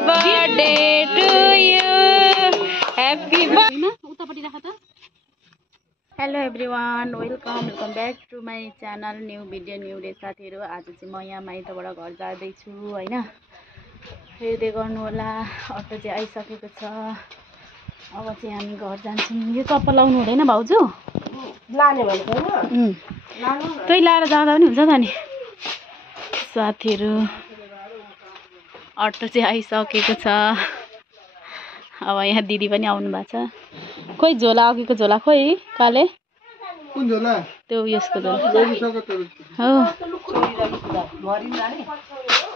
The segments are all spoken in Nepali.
Birthday to you happy birthday उतापट्टि राख त hello everyone welcome back to my channel new video new day साथीहरू आज चाहिँ म यहाँ माइतबाट घर जाँदैछु हैन हेर्दै गर्नु होला अटो चाहिँ आइसकेको छ अब चाहिँ हामी घर जान्छौँ यो चप्पल लाउनु हुँदैन भाउजू लाने भनेको हैन त्यही लाएर जाँदा पनि हुन्छ त नि साथीहरू अटो चाहिँ आइसकेको छ अब यहाँ दिदी पनि आउनु भएको छ खोइ झोला अघिको झोला खोइ काले कुन झोला त्यो यसको झोला हो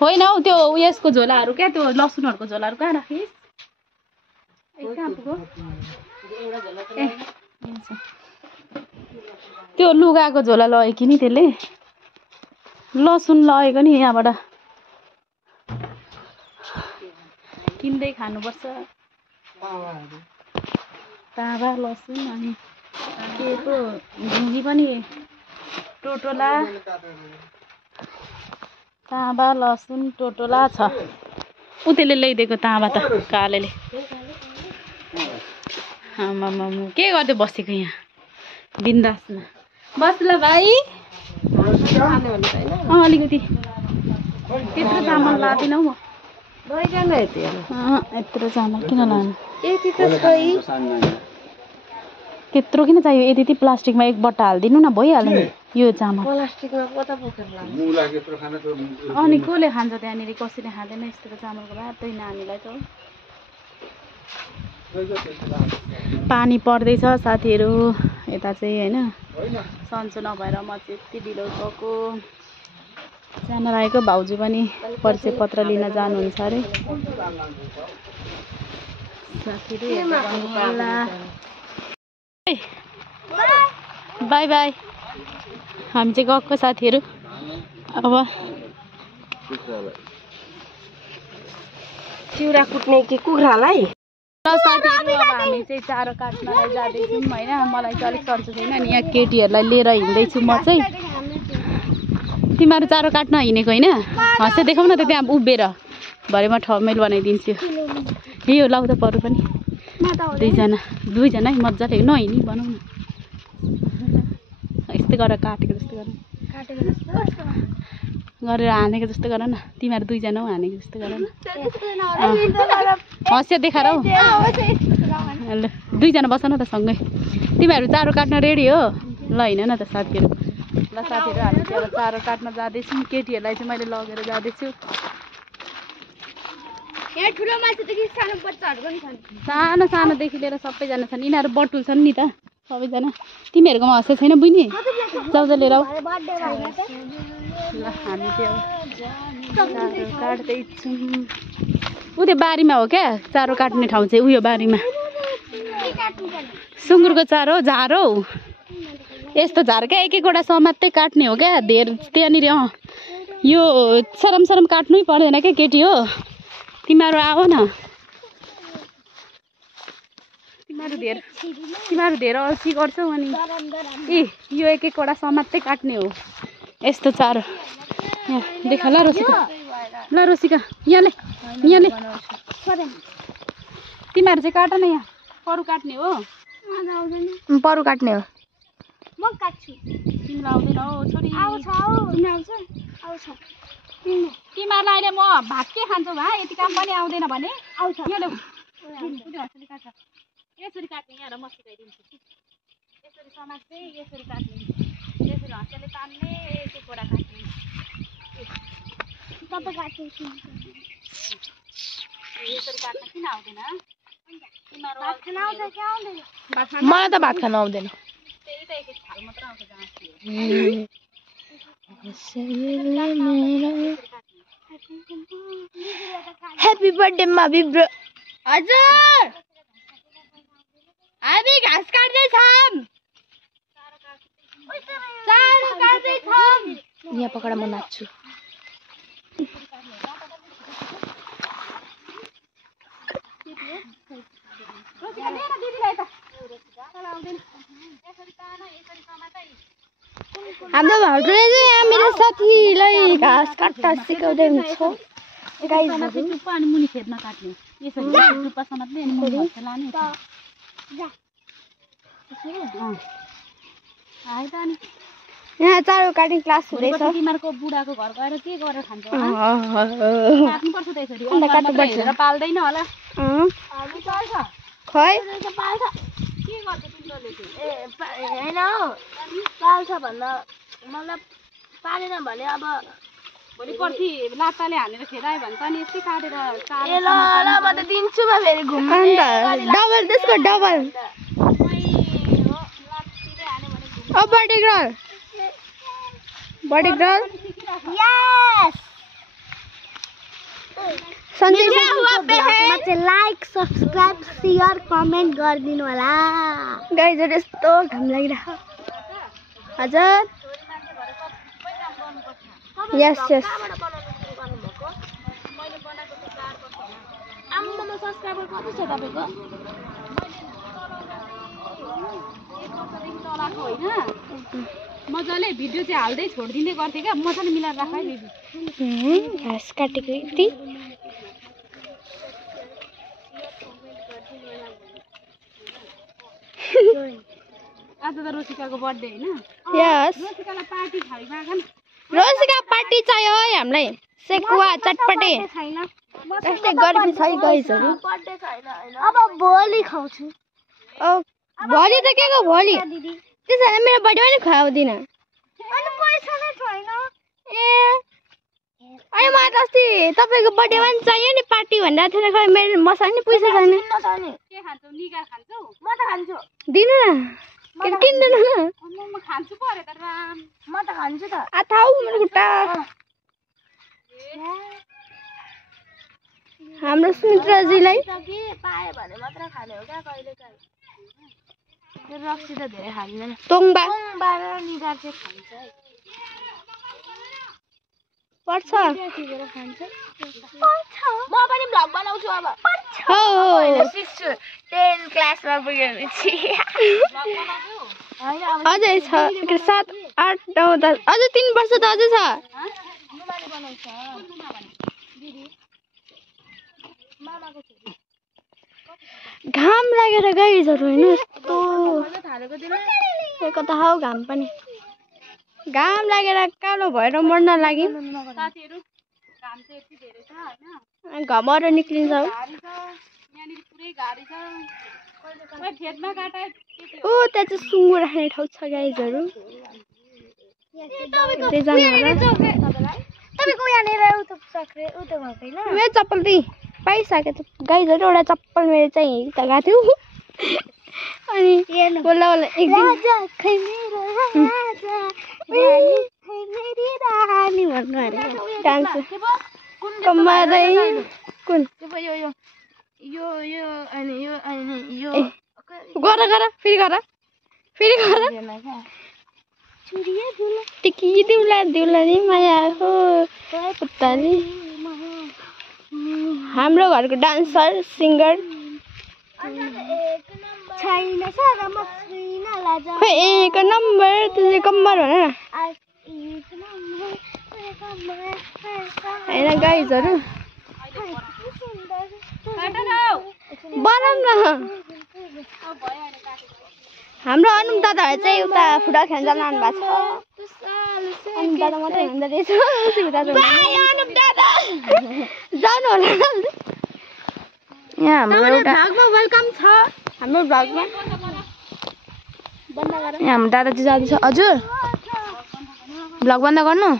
होइन हौ त्यो उयसको झोलाहरू क्या त्यो लसुनहरूको झोलाहरू कहाँ राखिस् त्यो लुगाको झोला लगेको कि नि त्यसले लसुन लगेको नि यहाँबाट किन्दै खानुपर्छ तावा लसुन अनि के पो झुङ्गी पनि टोटोला तावा लसुन टोटोला छ उतेले ल्याइदिएको तावा त कालेले आमामाम के गर्दै बसेको यहाँ बिन्दासमा बस ल भाइ अलिकति त्यत्रो चामल लादिनँ म यत्रो चामल किन लानु त्यत्रो किन चाहियो यति प्लास्टिकमा एक बट्टा हालिदिनु न भइहाल्यो नि यो चामल अनि कसले खान्छ त्यहाँनिर कसैले खाँदैन यस्तो चामलको भात त्यही नानीलाई त पानी पर्दैछ साथीहरू यता चाहिँ होइन सन्चो नभएर म चाहिँ यति ढिलो गएको जान लागेको भाउजू पनि परिचय पत्र लिन जानुहुन्छ अरे बाई बाई हामी चाहिँ गएको साथीहरू अब चिउरा कुट्ने कि कुखुरालाई साथीहरू अब हामी चाहिँ चारो काट्नलाई जाँदैछौँ होइन मलाई चाहिँ अलिक सन्चो छैन नि यहाँ केटीहरूलाई लिएर हिँड्दैछु म चाहिँ तिमीहरू चारो काट्न हिँडेको होइन हँस्दै देखाउ न त त्यहाँ उभिएर भरे म ठमेल बनाइदिन्छु यो लाउ त परू पनि दुईजना है मजाले नहिँडी बनाऊ न यस्तै गरेर काटेको जस्तो गरेर हानेको जस्तो गर न तिमीहरू दुईजना हौ हानेको जस्तो गर न हँसिया देखाएर हौ ल दुईजना बस न त सँगै तिमीहरू चारो काट्न रेडी हो ल हिँड न त साथीहरू ल साथीहरू हामी चाहिँ अब चारो काट्न जाँदैछौँ केटीहरूलाई चाहिँ मैले लगेर जाँदैछु सानो सानोदेखि लिएर सबैजना छन् यिनीहरू बटुल छन् नि त सबैजना तिमीहरूकोमा हँसे छैन बुझ्ने जाउजा लिएर आऊ ल हामी चाहिँ अब चारो काट्दैछौँ ऊ त्यो बारीमा हो क्या चारो काट्ने ठाउँ चाहिँ उयो बारीमा सुँगुरको चारो झारो यस्तो झार क्या एक एकवटा समात्दै काट्ने हो क्या धेर त्यहाँनिर यो सरम काट्नै पर्दैन क्या केटी हो तिमीहरू आऊ न तिमीहरू धेरै अल्छी गर्छौ अनि ए यो एक एकवटा समात्दै काट्ने हो यस्तो चारो यहाँ देखा ल रोसिका यहाँले तिमीहरू चाहिँ काट न यहाँ परु काट्ने हो परु काट्ने हो म काट्छु तिमीलाई आउँदैन हौ छोरी तिमीहरूलाई अहिले म भात के खान्छु भा यति काम पनि आउँदैन भने आउँछ यो ल्याउ यसरी काट्ने यहाँ म सिकाइदिन्छु यसरी समात्दै यसरी काट्ने यसरी हँसियाले तान्ने एक एकवटा काट्ने यसरी काट्न किन आउँदैन मलाई त भात खान आउँदैन त्यही त एक छाल मात्र आउँछ ह्यापी बर्थडे माबी ब्रो हजुर हामी घाँस काट्दैछौँ यहाँ पकडा म नाच्छु हाम्रो भाउजूले चाहिँ यहाँ मेरो साथीलाई घाँस काट्न सिकाउँदै हुन्छ टुप्पा अनि मुनि खेतमा काट्ने यसरी टुप्पा समात्ने अनि मुनि भन्छ लाने आयो त अनि यहाँ चारो काटिङ क्लास हुँदैछ तिमीहरूको बुढाको घर गएर के गरेर खान्छ काट्नुपर्छ त यसरी हेरेर पाल्दैन होला खै के गर्छ तिमीहरूले होइन हौ पाल्छ भन्दा मतलब पालेन भने अब भोलि पर्सि लात्ताले हानेर खेदायो भने त अनि यस्तै काटेर ल म त दिन्छु म फेरि घुम्नु डबल त्यसको डबल बर्थडे गर्ल यस लाइक सब्सक्राइब शेयर कमेन्ट गरिदिनु होला गाइजहरु यस्तो घाम लागिरहेको हजुर यस यस आम्मामा सब्सक्राइबर कति छ तपाईको चलाएको होइन मजाले भिडियो चाहिँ हाल्दै छोडिदिँदै गर्थेँ क्या मजाले मिलाएर राख है बेबी घाँस काटेको यति आज त रोसिकाको बर्थडे होइन यस रोसिकालाई पार्टी खाइरहेको नि रोसिका पार्टी चाहियो है हामीलाई सेकुवा चटपटे यस्तै गर्मी छ है गाइजहरु अब भोलि खाउँछु भोलि त के को भोलि त्यसो भने मेरो बर्थडे पनि खुवाउँदिन अनि पैसा नै छैन ए अनि म अस्ति तपाईको बर्थडे पनि चाहियो नि पार्टी भनेर थिएन खै मेरो मसँग नि पैसा छैन के खान्छौ निगा खान्छौ म त खान्छु दिनु न किन्दिनु न म खान्छु पो अरे त राम म त खान्छु त आथाउ मेरो खुट्टा हाम्रो सुमित्राजीलाई के पाए भने मात्र खाने हो क्या कहिले काहीँ रक्सी त धेरै खाँदैन तोङबा र निगार चाहिँ खान्छ है पर्छ म पनि भ्लग बनाउँछु अब हो सिक्छु 10 क्लासमा पुगेपछि अझै छ 7 8 9 10 अझै 3 वर्ष त अझै छ घाम लागेर गाइजहरु हैन यस्तो कता हाउ घाम पनि घाम लागेर कालो भएर मर्न लागि साथीहरु घाम चाहिँ यति धेरै छ हैन घमरो निक्लिन्छ यहाँनिर पुरै गाडी छ ओइ खेतमा काटा ओ त्यहाँ चाहिँ सुँगुर राख्ने ठाउँ छ गाइजहरु तपाईको यहाँनिर उता सक्रे उता भएको हैन मेरो चप्पल दि पाइसके त गाइजहरु एउटा चप्पल मेरो चाहिँ त गएको थियो अनि बोला बोला एक दिन राजा खै मेरो राजा रानी खै मेरी रानी भन्नु अरे डान्स कम्मरै कुन यो अनि गर फेरि गर चुरिया दुला टिकी दुला दुलानी माया हो पुत्ताली हाम्रो घरको डान्सर सिंगर छैन सारा मसिना लाजा खै एक नम्बर तुझे कम्मर भन न हैन गाइजहरु बनाउन न हाम्रो अनुप दादाहरु चाहिँ उता फुटबल खेल्न जानु भएको छ अनुप दादा मात्रै हुँदै रहेछ अनुप दादा जानु होला यहाँ हाम्रो एउटा भ्लगमा वेलकम छ हाम्रो भ्लगमा बन्द गर यहाँ हाम्रो दादा चाहिँ जाँदैछ हजुर भ्लग बन्द गर्नु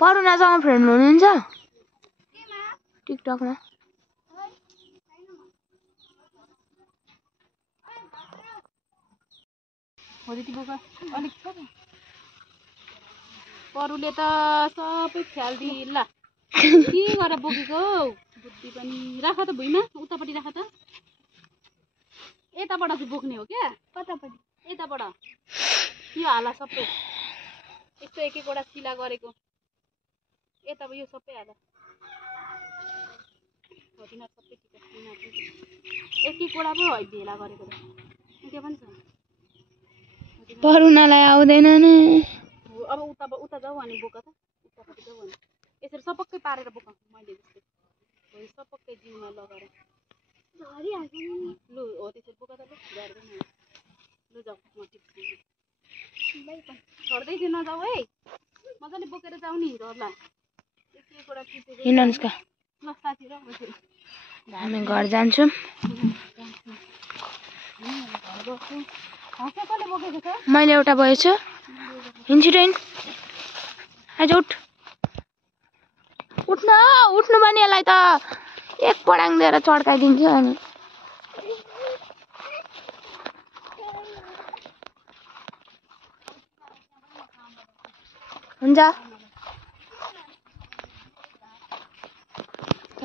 परुनासँग फ्रेन्ड हुनुहुन्छ टिकटकमा अलिक छ परुले त सबै फ्याल्दिला के गरेर बोकेको बुद्धि पनि राख त भुइँमा उतापट्टि राख त यताबाट चाहिँ बोक्ने हो क्या कतापट्टि यताबाट यो हाला सबै यस्तो एक एकवटा सिला गरेको यता यो सबै हाला सबै एक एकवटा पो है भेला गरेको त त्यो पनि छ परुनालाई आउँदैन नि अब उता जाऊ अनि बोक त उतापट्टि जाऊ अनि यसरी सपक्कै पारेर बोक मैले जस्तो हो सपक्कै जिउमा लगाएर झरिहाल्छ नि लु हो त्यसरी बोक त लु झर्दैन लु जाऊ म टिप्छु छोड्दै चाहिँ नजाऊ है मजाले बोकेर जाऊ नि झर्ला एकैवटा टिपेर हिँड अनुष्का ल साथी र बस्यो हामी घर जान्छौँ कसले बोकेको छ मैले एउटा भएछु इन्सिडेन्ट आज उठ्नु पनि यसलाई त एक पडाङ दिएर चड्काइदिन्थ्यो अनि हुन्छ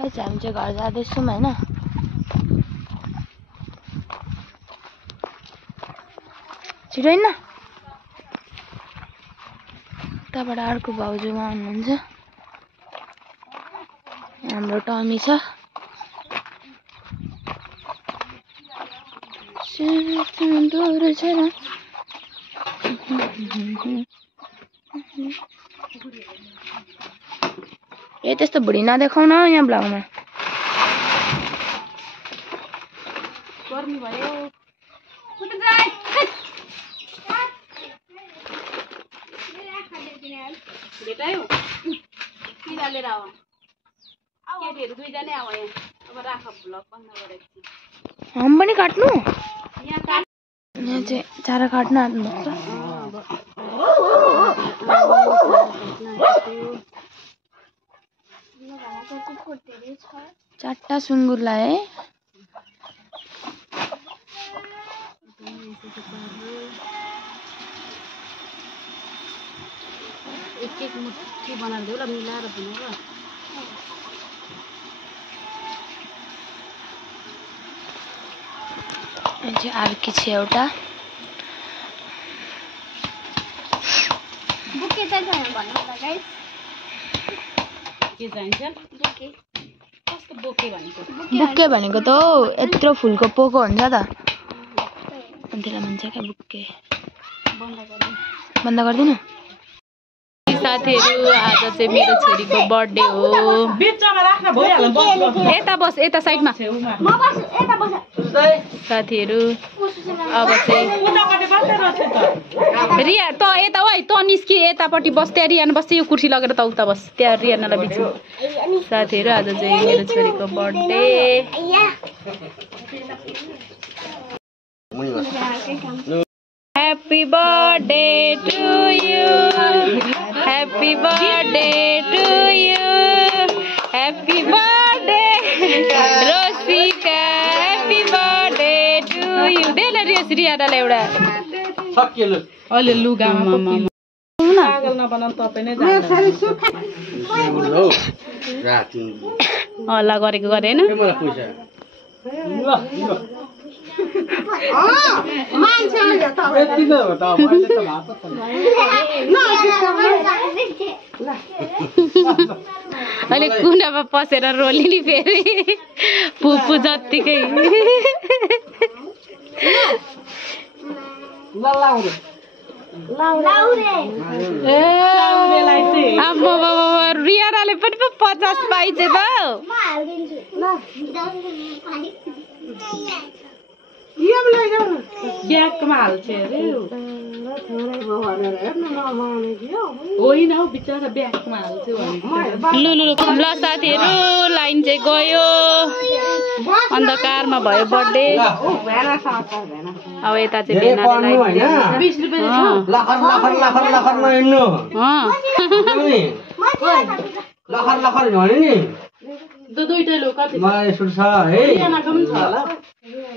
हामी चाहिँ घर जाँदैछौँ होइन छिटो हिँड्न उताबाट अर्को भाउजूमा हुनुहुन्छ हाम्रो टमी छ ए त्यस्तो भुडी नदेखाउन यहाँ ब्लगमा गर्मी भयो भेटायो किरा लिएर आऊ केटीहरू दुईजनै आऊ यहाँ अब राख भ्लग बन्द गरेको हम पनि काट्नु यहाँ काट यहाँ चाहिँ चारा काट्न आँट्नुभएको छ 4टा सुँगुरलाई है एक मुठी बनाएर देऊ ल मिलाएर बनाऊ चाहिँ अर्की छ एउटा बुके चाहिँ भन्नु होला गाइस के चाहिन्छ बुके कस्तो बुके भनेको बुके भनेको त यत्रो फुलको पोको हुन्छ त त्यसलाई भन्छ क्या बुके बन्द गरिदिनु साथीहरू आज चाहिँ मेरो छोरीको बर्थडे हो यता बस यता साइडमा साथीहरू अब चाहिँ रिया त यता है त निस्कि यतापट्टि बस त्यहाँ रियान बस्छ यो कुर्सी लगेर त उता बस त्यहाँ रियानलाई बिच साथीहरू आज चाहिँ मेरो छोरीको birthday Happy birthday to you. Happy birthday to you. Happy birthday, Rosika. Happy birthday to you. Dela Riya dala euda. Sakkilu. Ole luga mama. पागल नबनाउन तपाईं नै जान्नुहुन्छ हल्ला गरेको गरे हैन मलाई पैसा ल मान्छेले त यति नै हो त मैले त भात अहिले कुनामा पसेर रोलिली फेरि पुपु जत्तिकै ल लाउरे रियाराले पनि 50 पाइछ त ब्यागमा हाल्छ अरे होइन हौ बिचरा ब्यागमा हाल्छ ल साथीहरू लाइन चाहिँ गयो अन्धकारमा भयो बर्थडे अब यता चाहिँ भेनाले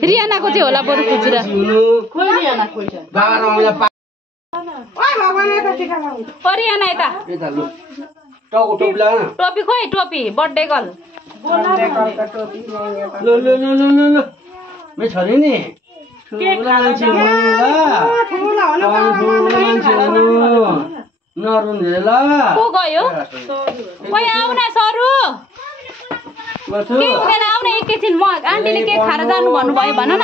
रियानाको चाहिँ होला बरु खुजुरा रियाना यता टोपी खोइ टोपी बर्थडे गर्ल को गयो खोइ आउन सरू केही हुँदैन आउन एकैछिन म आन्टीले केक खाएर जानु भन्नुभयो भन न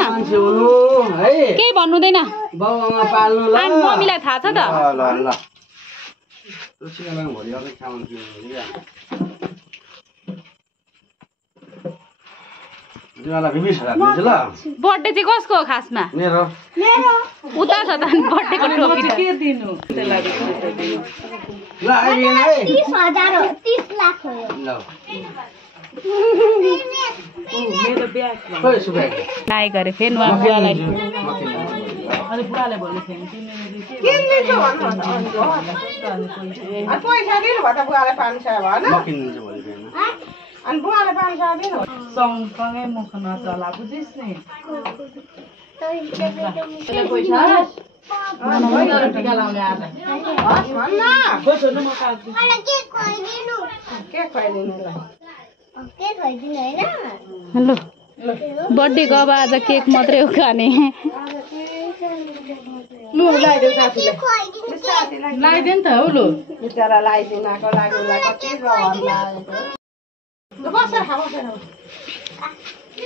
केही भन्नु हुँदैन मम्मीलाई थाहा छ त तिमीलाई 20,000 दिन्छु ल बर्थडे चाहिँ कसको हो खासमा मेरो उता छ त बर्थडेको टोपी के दिनु ल आइबिएन है 30,000 हो 30 लाख हो ल खोइ सुबाइ नाइ गरे फेन वा बुवालाई अनि बुवाले भन्नु थिएन पैसा दिनु भयो त बुवालाई 500 भएन म किन्दिन्छु भोलि बिहान अनि बुवालाई 500 दिनु सँगसँगै मुख नचला बुझिस् नि टिका लाउने आज भन्न के खुवाइदिनुलाई हेलो बर्थडे गब आज केक मात्रै हो खाने लु लगाइदेऊ साथीलाई लगाइदियो नि त हौ लु बिचरा लगाइदिनको लागि उसलाई कति रहर लागेको लु बसेर खा बसेर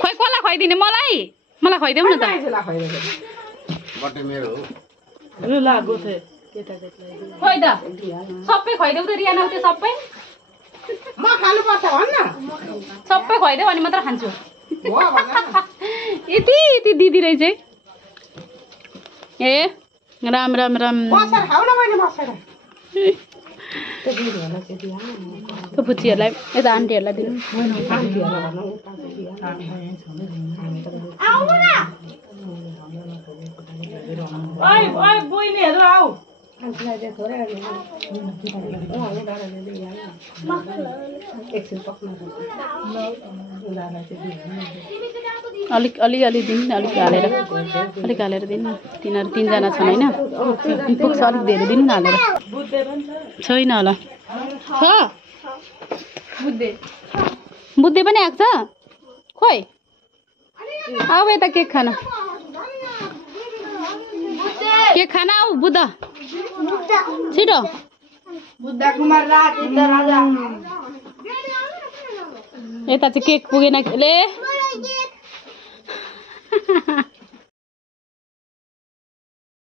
खोइ कसलाई खुवाइदिने मलाई खुवाइदेऊ न त मान्छेलाई खुवाइदिएको बर्थडे मेरो हो लु लागो थियो खोइ त सबै खुवाइदेऊ त रियाना त्यो सबै म खानुपर्छ भन्न सबै खुवाइदेऊ अनि मात्र खान्छु हो भन यति दिदी रहेछ ए राम राम राम बसेर खाऊ न मैले बसेर त्यो पुच्चीहरूलाई यता आन्टीहरूलाई दिनु बहिनीहरू आऊ अलि दिनु नि अलिक हालेर दिनु तिनीहरू 3 जना छन् होइन पुग्छ अलिक धेरै दिनु न हालेर छैन होला छ बुद्धे पनि आएको छ खोइ आऊ यता केक खान आऊ बुद्ध छिटो यता चाहिँ केक पुगेन ले